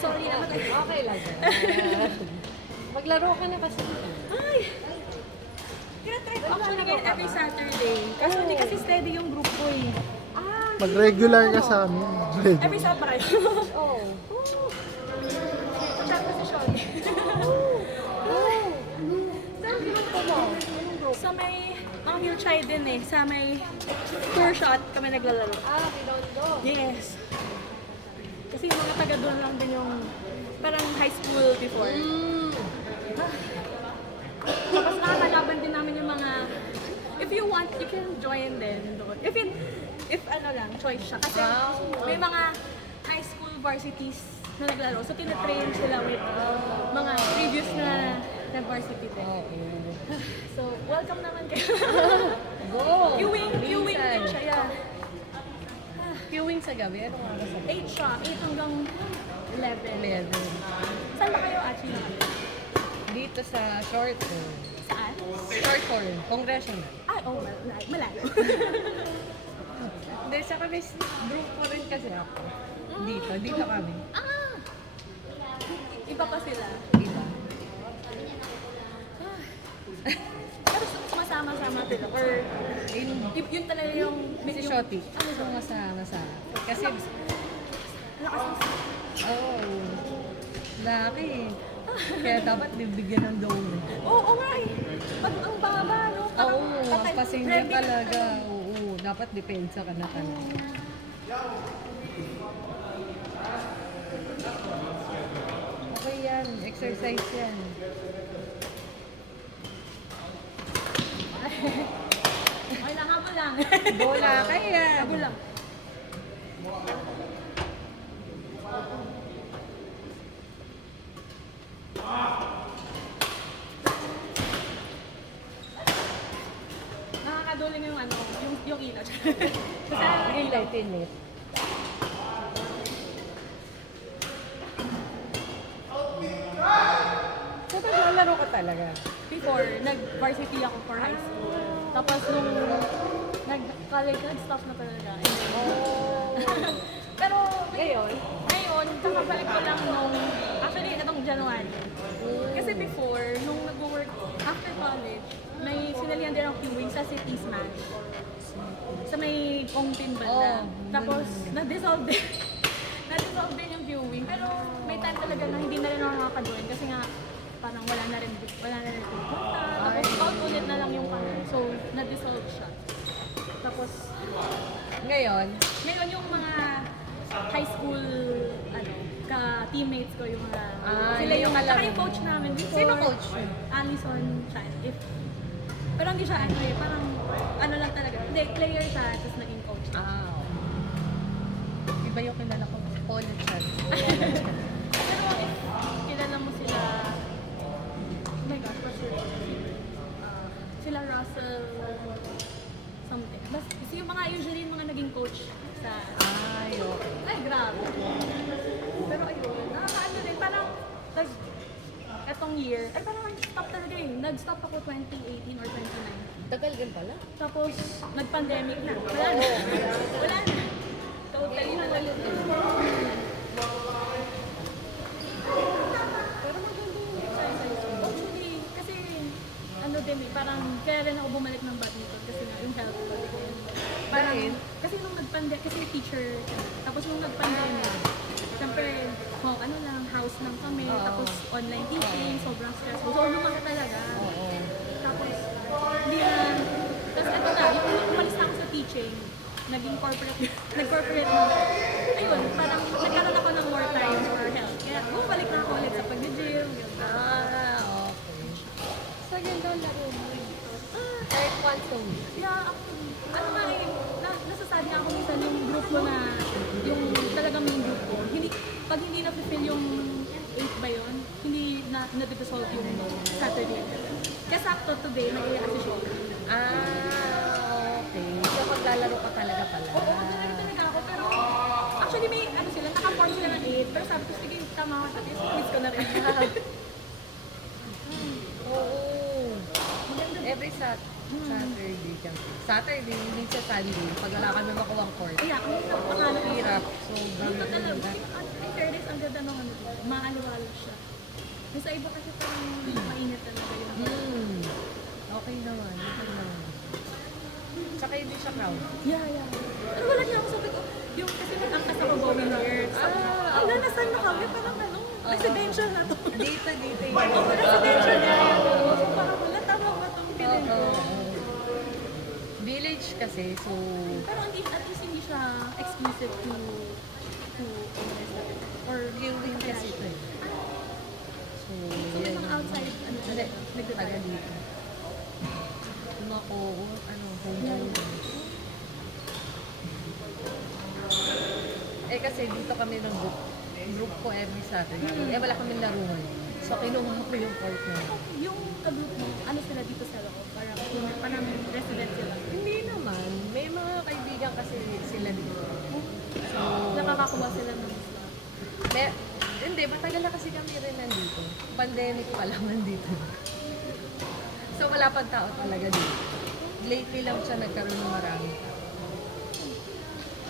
Sorry naman. Okay lang yan. Maglaro ka na kasi. Ay! Tinatry ko actually ngayon every Saturday. Kaso hindi kasi steady yung group ko eh. Mag-regular ka sa amin. Every Saturday. Oo. Chat ko si Sean. Saan grupo mo? Anong grupo? Sa may, ang Hillchai din eh. Sa may tour shot kami naglalaro. Binondo. Yes. Kasi yung mga taga doon lang din yung parang high school before. Tapos nakakalaban din namin yung mga, if you want, you can join din doon. If ano lang, choice siya. Kasi may mga high school varsities na naglaro. So tinatrain sila with mga previous na varsity din. So welcome naman kayo. Go! Queuing din siya, yeah. Queuing sa gabi? Anong oras sa 8 siya, 8 hanggang 11. 11. Saan ba kayo actually? Dito sa short form. Saan? Short form. Congressional. Malayo. Hindi, sa kami, group ko rin kasi ako. Dito kami. Iba pa sila. Diba? Pero sumasama-sama sila. Or yun talaga yung... Si Shotty. Sumasama sa. Kasi, laki. Kaya dapat bibigyan ng dome. Oo nga eh. Pag ang baba, no? Kasi hindi talaga. Oo, dapat depensa ka na talaga. Okay yan, exercise yan. Okay lang, habol lang. Bola ka yan. Habol lang. Nakakaduling yung ano, yung ilaw. Kasi Init. So, naglalaro ka talaga? before, nag-varsity ako for high school. Tapos nung nag-college, nag-stop na talaga. Pero Ngayon? ngayon, kakabalik ko lang nung, actually, itong January. Kasi before, nung nag-work after college, may sinalihan din ako queuing sa City Smash. Sa may Kongpin banda. Tapos, na-dissolve din. Na-dissolve din yung viewing. Pero may time talaga na hindi na rin ako nakaka-join kasi nga parang wala na rin pupunta. Tapos out ulit na lang yung pangalan. So, na-dissolve siya. Tapos, Ngayon? ngayon yung mga high school ka-teammates ko, yung mga sila yung alam. yung coach namin before. Sino coach? Alison Chan. Pero hindi siya parang ano lang talaga. Hindi, player siya, tapos naging coach. Iba yung kilala ko. Paul Chan. Pero if kilala mo sila, oh my gosh, what's your name? Sila Russell something. Basta yung mga usually yung mga naging coach sa ay, grabe. Pero ayun, nakakaano din, parang etong year, ay parang nag-stop talaga eh. Nag-stop ako 2018 or 2019. Tagal din pala. Tapos, nag-pandemic na. Wala na. Wala na. Totally na wala. Pero maganda yung exercise ko. Actually, kasi ano din eh, parang kaya rin ako bumalik ng badminton kasi nga yung health ko. Parang, kasi nung nag-pandemic, kasi teacher, tapos nung nag-pandemic, siyempre, ano lang, house lang kami, tapos online teaching, sobrang stressful. So, lumaki talaga. Tapos, hindi na, tapos ito na, yung umalis na ako sa teaching, naging corporate, nag-corporate na. Ayun, parang nagkaroon ako ng more time for health. Kaya bumalik na ako ulit sa pag-gym. Okay. So, yun daw laro mo. Kahit once a week. Yeah, actually, ano nga eh, nasasabi nga ako minsan yung group ko na, yung talagang main group ko, pag hindi na-fulfill yung 8 ba yun, hindi na-dissolve yung Saturday. Kaya sakto today, nag-i-associate. Okay. So, maglalaro ka talaga pala. Oo, naglalaro talaga ako, pero actually may, sila, naka-form sila ng 8, pero sabi ko, sige, tama ako sa miss ko na rin. Every Saturday dyan. Saturday, hindi sa Sunday. Pag wala kami makuha ang court. Kaya, ang hirap. Hirap. So, Dito talaga. Ay, fairness, ang ganda maaliwala siya. Yung sa iba kasi parang mainit talaga yung Okay naman. Okay naman. Tsaka hindi siya crowd. Yeah. Ano wala niya ako sabi ko, yung kasi nag-angkas ako going here. Ang nanasan na kami, parang ano, residential na to. Dito yun. Residential na yun. So parang wala, tama ba itong feeling ko? Village kasi, so... Pero at least hindi siya exclusive to or Yung kasi ito eh. So, So, yan. yung outside, ano, Hindi, nagtatagal. taga dito. Yung ako, home. Eh kasi dito kami ng group ko every Saturday. Eh wala kaming laro ngayon. So kinuha ko yung court na. Yung ka-group mo, ano sila dito sa loob? Parang resident sila. Hindi naman. May mga kaibigan kasi sila dito. So, Nakakakuha sila ng isla. hindi, matagal na kasi kami rin nandito. Pandemic pa lang nandito. So wala pang tao talaga dito. Lately lang siya nagkaroon ng marami tao.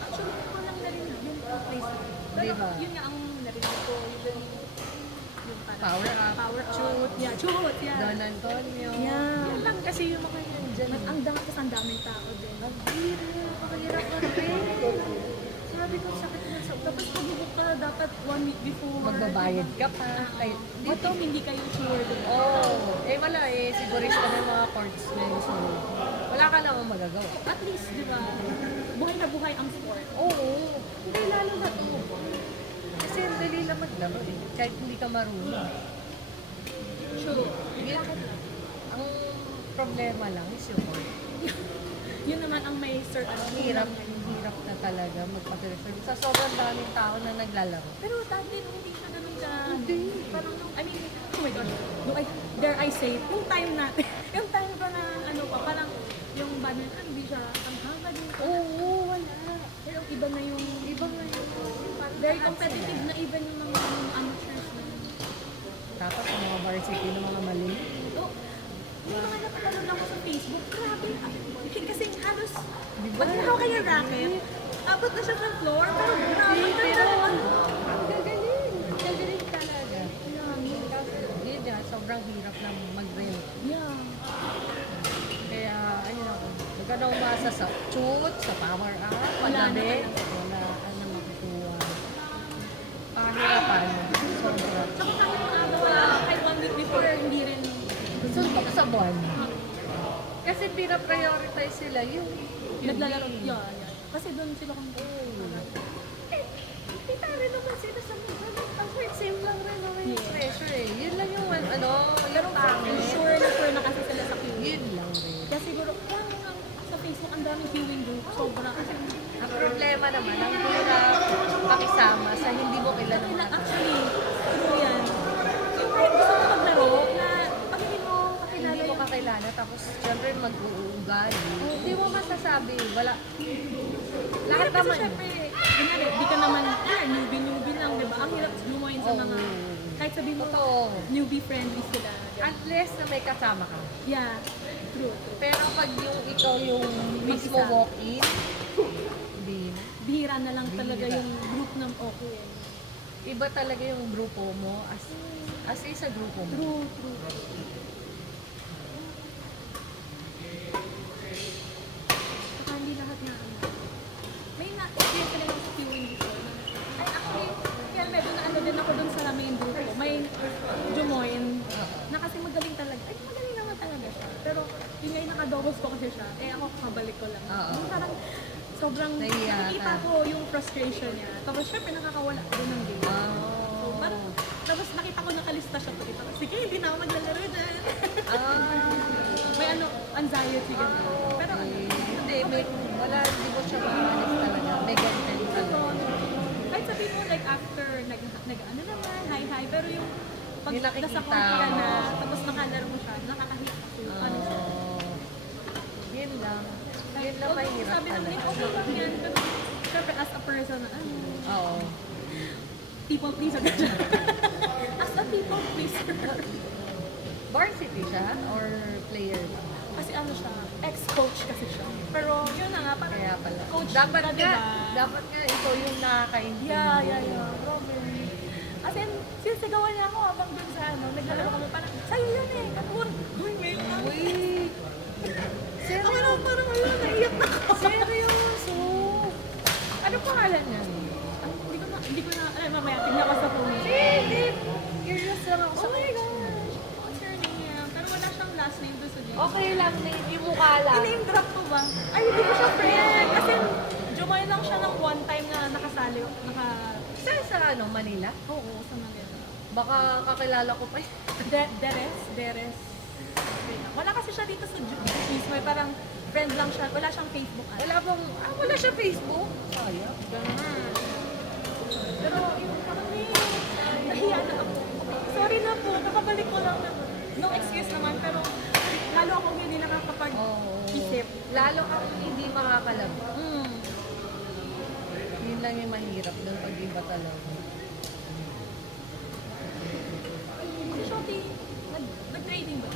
Actually, walang narinig yung place. Pero Diba? yun nga ang narinig ko, yung parang Power up. power up. Shoot. Yeah, shoot. Yeah. Don Antonio. Yeah. Yan lang kasi yung mga yan dyan. Ang daming tao din. Pakahirap ka rin. Sabi ko, sakit na sa ulo. Tapos pag-book ka dapat 1 week before. Magbabayad ka pa. Kaya, Dito hindi kayo sure. eh wala eh. Sigurista na yung mga courts na yun. So, wala ka namang magagawa. At least, di ba, buhay na buhay ang sport. Oo. Hindi lalo na to. Kasi ang dali lang maglaro eh. Kahit hindi ka marunong. True. Yun, ang problema lang is yung court. Yun naman ang may Hirap na talaga magpa-reserve. Sa sobrang daming tao na naglalaro. Pero dati nung hindi siya ganun ka. Hindi. Parang nung, I mean, oh my gosh, dare I say, yung time natin, yung time ko na ano pa, parang yung badminton, hindi siya ang hanga din ko. Oo, wala. Pero iba na yung, Iba nga yun. very competitive na even yung mga amateurs na. Tapos ang mga varsity ng mga mali. Oh, yung mga napanood ako sa Facebook, grabe. Kasi halos, pag hinahaw kayo racket, abot na siya sa floor, pero grabe Pero, talaga. ang gagaling. Ang gagaling talaga. Yun nga, sobrang hirap na mag-reel. Yeah. Kaya, ayun ako. Huwag ka na umasa sa shoot, sa power up, Wala na paglabi. talaga. Wala ka na makukuha. Pahirapan. Sobrang. Saka kahit 1 week before, hindi rin. Suntok sa buwan. Kasi pina-prioritize sila yung Naglalaro. game. Yeah. Kasi doon sila kung Kita rin naman sila sa mga ang same lang rin naman yung Yeah. pressure eh. Yun lang yung ano, pero yung pangit. sure na kasi sila sa queue. Yun lang rin. Kaya siguro, sa Facebook, ang daming queuing group. Sobra. Kasi, Ang problema naman, ang hirap pakisama sa hindi mo kilala mga tao. actually, true yan. Yung kahit gusto mo maglaro, na pag hindi mo kakilala Hindi mo yung kakilala, tapos syempre mag-uugali. Hindi mo masasabi, wala. Lahat Kasi naman. syempre, kunyari, di ka naman, newbie lang, di ba? Ang hirap lumoyin sa mga, kahit sabihin mo, Totoo. newbie friendly sila. Unless na may kasama ka. Yeah, true. Pero pag yung ikaw yung mismo Mag-isa. walk-in, hindi na. Bihira na lang talaga Bihira. yung group ng okay. Iba talaga yung grupo mo as isa grupo mo. True. Saka hindi lahat na ano. May na-experience talaga ako sa queuing before. Ay, actually, kaya medyo na ano din ako dun sa main group ko. May Jumoin, na kasi magaling talaga. Ay, magaling naman talaga siya. Pero yun nga yung naka-doubles ko kasi siya. Eh ako, kabalik ko lang. Oo. Yung parang sobrang Nahiya nakikita ka. ko yung frustration niya. Tapos syempre nakakawala din ng game. So, parang, tapos nakita ko nakalista siya. Pakita ko, sige, hindi na ako maglalaro dyan. May ano, anxiety ganun. Pero ano, Hindi, wala, hindi mo siya makalis talaga. May ganyan talaga. kahit sabihin mo like after ano naman, hi, pero yung pag Yung nakikita nasa court ka na, mo. tapos nakalaro mo siya, nakakahit kasi ano siya. Yun lang. Yun lang mahirap Sabi naman, talaga. okay lang yan, pero syempre as a person na ano, Oo. people pleaser ka siya. As a people pleaser. Varsity siya or player ba? Kasi ano siya, ex-coach kasi siya. Pero yun na nga, parang Kaya pala. coach Dapat ka, nga ikaw yung nakakaintindi. Yeah. Grabe. As in, sinisigawan niya ako habang dun sa ano, naglalaro kami parang, sa'yo yun eh, katulad. Uy, may Uy! Ako naman parang ayun, naiyak na ako. Seryoso? Ano pangalan niya? Hindi ko na, mamaya, tignan ko sa phone. Hindi! Curious lang ako sa Oh my gosh! What's her name? Pero wala siyang last name doon sa Gmail. Okay lang, yung mukha lang. I-name drop ko ba? Ay, hindi ko siya friend. Kasi join lang siya ng one time na nakasali. Sa ano, Manila? Oo, sa Manila. Baka kakilala ko pa yun. Deres. Wala kasi siya dito sa Gmail. Parang friend lang siya. Wala siyang Facebook. Wala siya Facebook? Sayang. Pero yung parang nahiya na ako. Sorry na po, nakabalik ko lang naman. No excuse naman, pero lalo akong hindi nakakapag-isip. Lalo kang hindi makakalab. Mm. Yun lang yung mahirap ng pag-iba talaga. Si Shotty, nag-trading ba?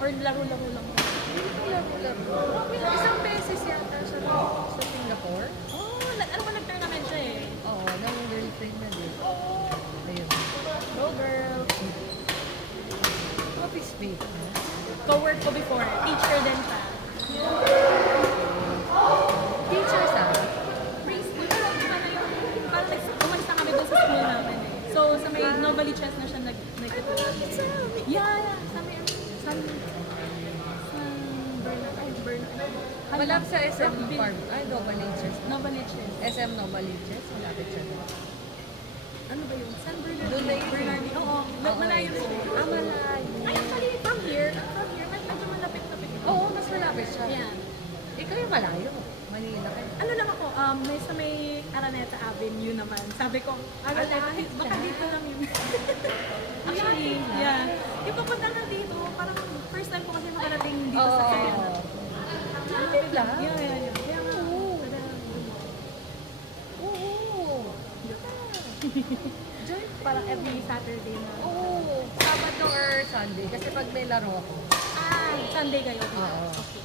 Or laro-laro lang? Hindi ko laro-laro. Isang beses yata siya sa Singapore. Oh, ano ba nag-tournament siya eh? Oo, nang girlfriend na din. Ayun. Go girl! Office mate na. Co-work ko before, teacher din siya. Teacher sa? Preschool, pero ano yung, parang umalis na kami doon sa school namin eh. So, sa may Novaliches na siya Yeah, sa may San Bernard. Malapit sa SM Rockville. Farm. Ay, Novaliches. Novaliches. SM Novaliches. Malapit siya. Ano ba yun? San Bernard. Doon na yun. Bernardino. Oo, malayo na siya. Malayo. Ay, actually, from here, medyo malapit-lapit. Oo, mas malapit siya. Yeah. Ikaw yung malayo. Manila ka. Ano lang ako, sa may Araneta Avenue naman. Sabi ko, Araneta, baka dito lang yun. Actually, yeah. Yung papunta na dito, parang first time ko kasi makarating dito sa Kaya. Lapit lang? Yeah. Kaya nga, Oo. Joy, parang every Saturday na. Oo. Sabado or Sunday. Kasi pag may laro ako. Sunday kayo. Oo. Okay.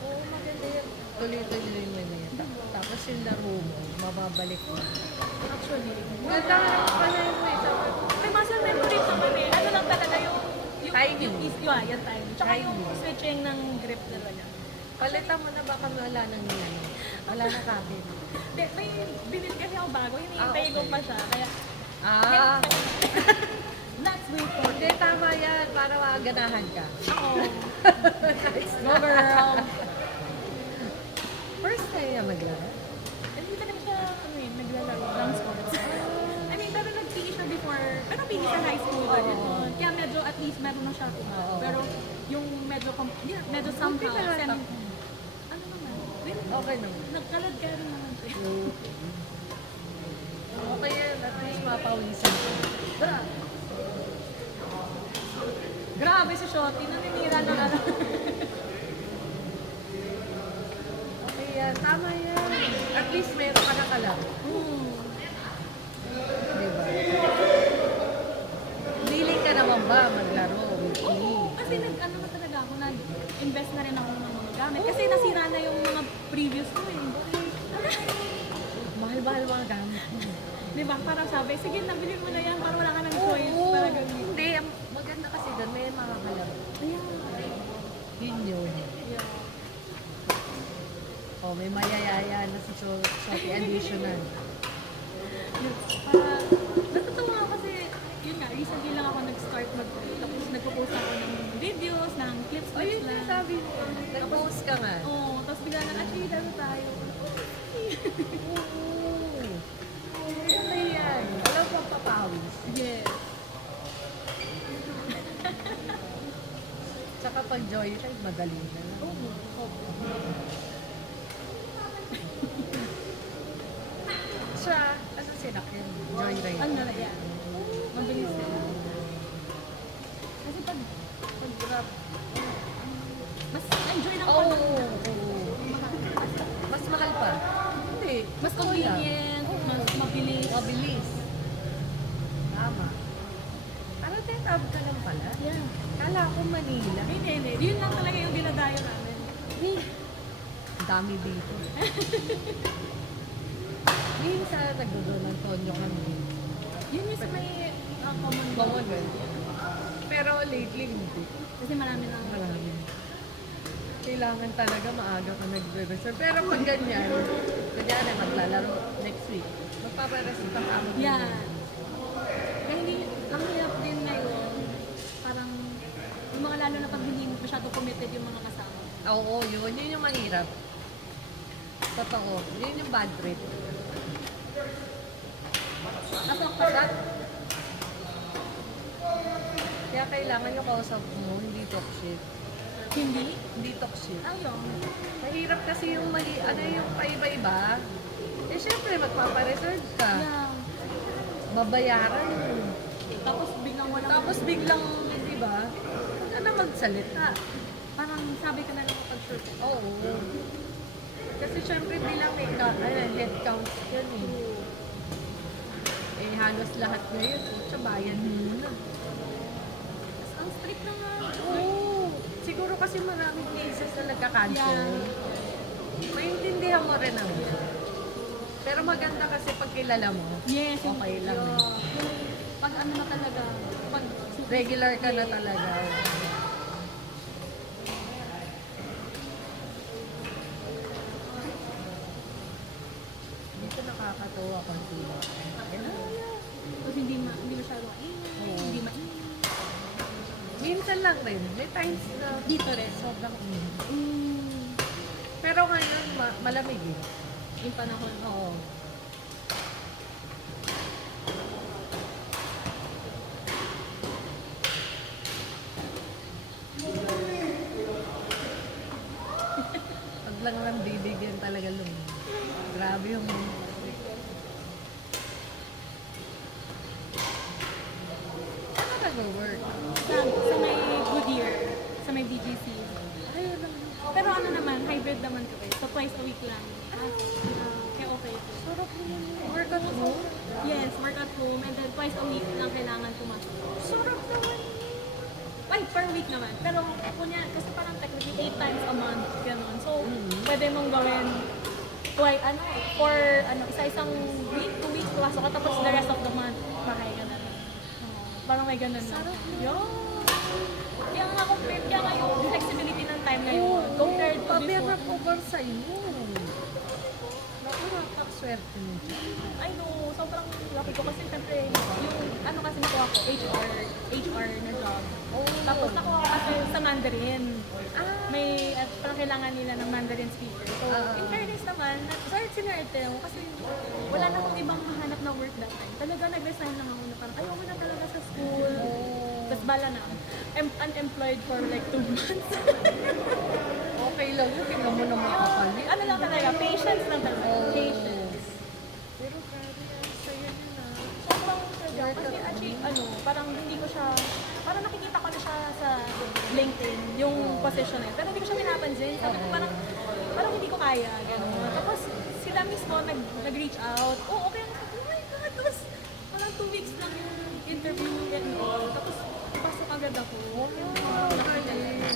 Oo, maganda yan. Tuloy-tuloy mo na yan. Tapos yung laro mo, mababalik mo. Actually, Ganda ka pala yun eh. may muscle memory pa kami. Ano lang talaga yung Timing. Yung timing. Tsaka yung Timing. switching ng grip talaga. Palitan mo na baka wala nang yan. Wala na kapit. May binili kasi ako bago, hinihintay ko pa siya. Kaya, let's wait for Hindi, tama yan. Para maganahan ka. Oo. Go girl! First time na maglaro. Hindi talaga siya, naglalaro ng sports. I mean, pero nag-PE siya before, pero PE sa high school. Ganun. Kaya medyo, at least, meron na siya. Pero yung medyo, medyo somehow, Okay na lang. ano naman, well, Okay naman. nagkalad ka rin naman. Okay yan. At least mapawisan ka. Grabe si Shotty, naninira na ano. Okay yan. Tama yan. At least meron ka na kalaro. Diba? Willing ka naman ba maglaro with me? Oo, kasi nag-ano na talaga ako, nag-invest na rin ako ng mga gamit. Kasi nasira na yung mga previous ko eh. Mahal-mahal mga gamit mo. Di ba? Parang sabi, sige, nabili mo na yan para wala ka ng choice. Para ganun. Hindi, ang maganda kasi doon, may mga kalaro. Ayan. Yun yun. Yeah. Oh, may mayayaya na sa Shopee additional. Para, natutuwa ako kasi, yun nga, recently lang ako nag-start tapos nagpo-post ako ng videos, ng clips Oh, yun lang. yung sabi mo. Nag-post ka nga. Oo, tapos bigla na, actually, dami tayo. Oo. Ano yan? Walang pagpapawis. Yes. Tsaka pag joyride, madali na lang. Oo. Siya, ano sinakyan? Joyride. Ano na yan? Mabilis na. Kasi pag grab, mas enjoy ng Oo. pag- Mas mahal pa. Hindi. mas convenient, mas mabilis. Mabilis. Tama. Parang tetab ka lang pala. Yeah. Kala ko Manila. Hindi. Yun lang talaga yung dinadayo namin. dami dito. Minsan, nagdoon ng Tonyo kami. Yun is may common Commonwealth. Pero lately, hindi. kasi marami na. Marami. Kailangan talaga maaga ka nagre-reserve. Pero pag ganyan, kunyari maglalaro next week, magpapareserve ka ako. Yeah. Kaya hindi, ang hirap din ngayon, parang, yung mga lalo na pag hindi masyado committed yung mga kasama. Oo, yun. Yun yung mahirap. Totoo. Yun yung bad trip. Nasok pa siya? Kaya kailangan yung kausap mo, hindi talk shit. Hindi? Hindi talk shit. Ayun. Mahirap kasi yung ano yung paiba-iba. Eh, syempre, magpapareserve ka. Yeah. Babayaran mo. Tapos biglang walang, Tapos biglang, di ba, ano magsalita. parang sabi ka na lang kapag sure ka. Oo. Kasi syempre bilang may head count yan eh. Eh, halos lahat ngayon, bayan muna. Tapos ang strict na nga. Oo. Siguro kasi maraming cases na nagka-cancel. Yeah. Maintindihan mo rin naman. Pero maganda kasi pag kilala mo, Yes, yung okay lang eh. Yung pag ano na talaga, pag Regular ka na talaga. Dito nakakatawa konti. tapos hindi masyado maingay, Oo. hindi maingay. Minsan lang rin. May times na Dito rin. sobrang init. Mm, Pero ngayon, malamig eh. yung panahon. Oo. Pag lang ng bibigyan talaga lumig. Grabe yung... Ano nag-work? Sa may Goodyear, sa may BGC. Ayun lang. Pero ano naman, hybrid naman kami. So twice a week lang. Kaya okay po. Sarap naman yung work at home. Yes, work at home and then twice a week lang kailangan pumasok. Sarap naman. Ay, per week naman. Pero kunya, kasi parang technically 8 times a month, gano'n. So, pwede mong gawin for isa-isang week, 2 weeks, pumasok ka, tapos the rest of the month, bahay ka na lang. Parang may gano'n na. Sarap. Yun. Kaya nga yung flexibility ng time ngayon, compared to Pabiyak before. na over sa iyo. Naku, napakaswerte mo dyan. I know, sobrang lucky ko kasi syempre, yung ano kasi nakuha ko, HR na job. Oh, Tapos nakuha ko kasi sa Mandarin. Ah. May, at parang kailangan nila ng Mandarin speaker. So, Ah. in fairness naman, sinerte ako kasi wala na akong ibang mahanap na work that time. Talaga nag-resign lang ako na parang ayoko na talaga sa school. Tapos bala na. Unemployed for like 2 months. Okay lang yun. Tingnan mo naman kapalit. Ano lang talaga, patience lang talaga. Oh. Patience. Pero grabe yan. Sa'yo yun ah. Sobrang sadya. Kasi actually, parang hindi ko siya, parang nakikita ko na siya sa LinkedIn, yung position na yun. Pero hindi ko siya pinapansin. Sabi ko parang hindi ko kaya. Gano'n. Tapos sila mismo nag-reach out. Oh, okay. Oh my God. Tapos parang 2 weeks lang yung interview and all. Tapos pasok agad ako.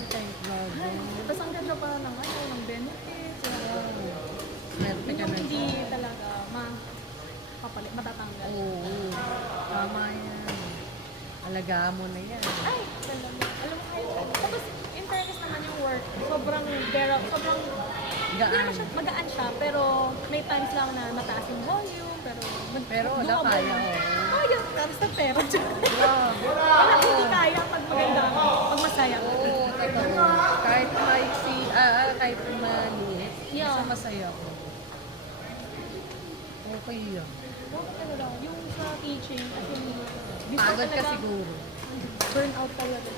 Thank God. Tapos ang ganda pa ng benefits. Swerte Yun ka yung na hindi dyan. talaga matatanggal. Oo. Tama yan. Alagaan mo na yan. Ay, talaga. Alam mo kayo. Tapos, in fairness naman yung work, sobrang hindi naman siya, magaan siya, pero may times lang na mataas yung volume, pero wala kaya, oo. Oh, yun, tapos ng pera. Grabe. Wala, hindi kaya pag maganda, pag masaya. Oo, totoo. Kahit maiksi, kahit maliit, Yeah. basta masaya ko. Okay yan. Bakit talaga, yung sa teaching, as in, before Pagod ka talaga, siguro. burnout talaga.